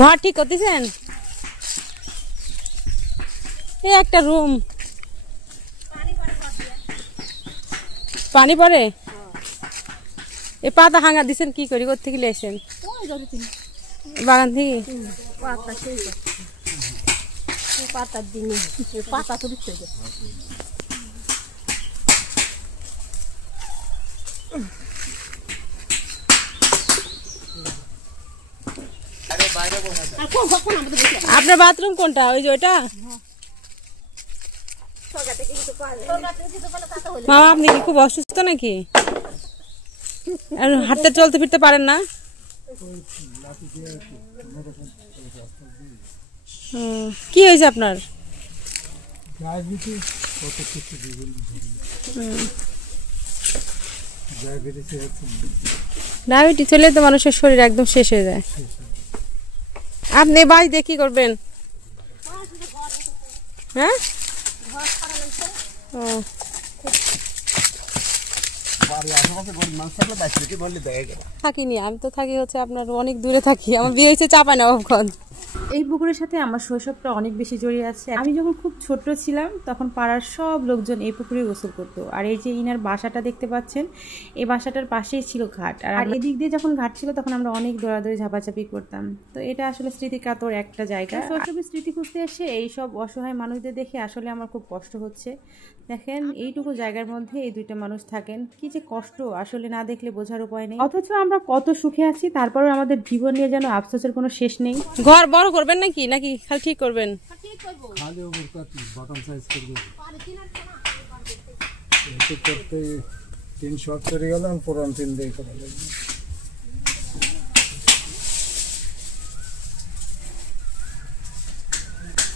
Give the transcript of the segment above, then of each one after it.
ঘর ঠিক করতেছেন? এই একটা রুম পানি পড়ে। এই পাতা হাঙ্গা দিছেন কি করি? কোথা থেকে লেছেন? বাগান থেকে। পাতার দিনে পাতা তো দিচ্ছে। আপনার বাথরুম কোনটা? ওই যে ওইটা? মামা আপনি কি খুব অসুস্থ নাকি? হাঁটতে চলতে ফিরতে পারেন না? কি হয়েছে আপনার? ডায়াবেটিস হলে তো মানুষের শরীর একদম শেষ হয়ে যায়। আপনি বাড়ি দিয়ে কি করবেন? হ্যাঁ, থাকিনি আমি তো থাকি হচ্ছে আপনার অনেক দূরে থাকি। আমার বিয়ে হয়েছে চাঁপাইনবাবগঞ্জ। এই পুকুরের সাথে আমার শৈশবটা অনেক বেশি জড়িয়ে আছে। আমি যখন খুব ছোট ছিলাম তখন পাড়ার সব লোকজন এই পুকুরে গোসল করতো। আর এই যে ইনার বাসাটা দেখতে পাচ্ছেন, এই বাসাটার পাশেই ছিল ঘাট। আর এদিক দিয়ে যখন ঘাট ছিল তখন আমরা অনেক দৌড়াদৌড়ি ঝাপাঝাপি করতাম। তো এটা আসলে স্মৃতিকাতর একটা জায়গা। শৈশবের স্মৃতি খুঁজতে এসে এইসব অসহায় মানুষদের দেখে আসলে আমার খুব কষ্ট হচ্ছে। দেখেন এইটুকু জায়গার মধ্যে এই দুইটা মানুষ থাকেন, কি যে কষ্ট আসলে না দেখলে বোঝার উপায় নেই। অথচ আমরা কত সুখে আছি, তারপরেও আমাদের জীবন নিয়ে যেন আফসোসের কোনো শেষ নেই। ঘর বড় করবেন নাকি নাকি খালি ঠিক করবেন?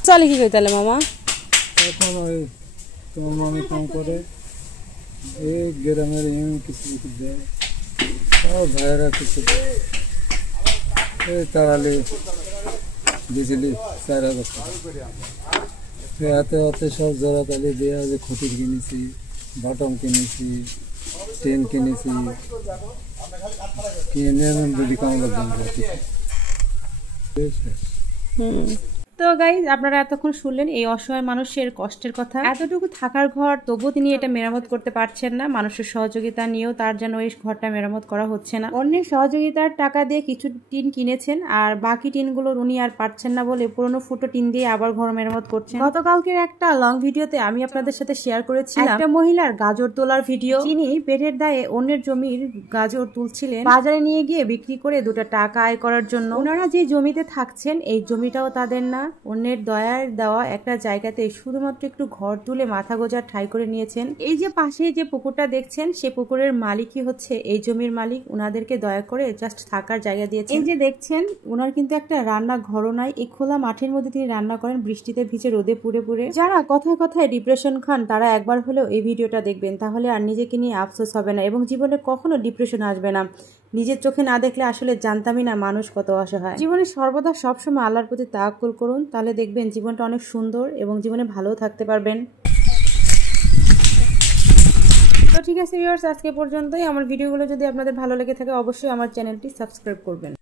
চলে কি কই তাহলে মামা? এখন ওই তোমার মামি কাম করে, এই গ্রামের কিছু কিছু দেয়, ভাইয়েরা কিছু দেয়। এই তারালি দিয়েছিলি 4,000 টাকা। হাতে হাতে সব জোড়া তালি দিয়ে যে খুঁটি কিনেছি, বটম কিনেছি, টেন কিনেছি, কিনে দুটি কামড় দাম। তো গাইজ আপনারা এতক্ষণ শুনলেন এই অসহায় মানুষের কষ্টের কথা। এতটুকু থাকার ঘর, তবুও তিনি এটা মেরামত করতে পারছেন না। মানুষের সহযোগিতা নিয়েও তার যেন এই ঘরটা মেরামত করা হচ্ছে না। অন্যের সহযোগিতার টাকা দিয়ে কিছু টিন কিনেছেন, আর বাকি টিনগুলো উনি আর পারছেন না বলে পুরোনো ফুটো টিন দিয়ে আবার ঘর মেরামত করছেন। গতকালকের একটা লং ভিডিওতে আমি আপনাদের সাথে শেয়ার করেছিলাম একটা মহিলার গাজর তোলার ভিডিও। তিনি পেটের দায়ে অন্যের জমির গাজর তুলছিলেন, বাজারে নিয়ে গিয়ে বিক্রি করে 2 টাকা আয় করার জন্য। ওনারা যে জমিতে থাকছেন এই জমিটাও তাদের না, অন্যের দয়ার দেওয়া একটা জায়গাতে শুধুমাত্র একটু ঘর তুলে মাথা গোজার ঠাঁই করে নিয়েছেন। এই যে পাশে যে পুকুরটা দেখছেন, সে পুকুরের মালিকই হচ্ছে এই জমির মালিক। উনাদেরকে দয়া করে জাস্ট থাকার জায়গা দিয়েছেন। এই যে দেখছেন, উনার কিন্তু একটা রান্না ঘরও নাই। এই খোলা মাঠের মধ্যে তিনি রান্না করেন, বৃষ্টিতে ভিজে রোদে পুড়ে পুড়ে। যারা কথায় কথায় ডিপ্রেশন খান তারা একবার হলেও এই ভিডিওটা দেখবেন, তাহলে আর নিজেকে নিয়ে আফসোস হবে না এবং জীবনে কখনো ডিপ্রেশন আসবে না। নিজের চোখে না দেখলে আসলে জানতামই না মানুষ কত অসহায়। জীবনে সর্বদা সবসময় আল্লাহর প্রতি তাওয়াক্কুল করুন, তাহলে দেখবেন জীবনটা অনেক সুন্দর এবং জীবনে ভালোও থাকতে পারবেন। তো ঠিক আছে ভিউয়ার্স, আজকে পর্যন্তই। আমার ভিডিওগুলো যদি আপনাদের ভালো লেগে থাকে অবশ্যই আমার চ্যানেলটি সাবস্ক্রাইব করবেন।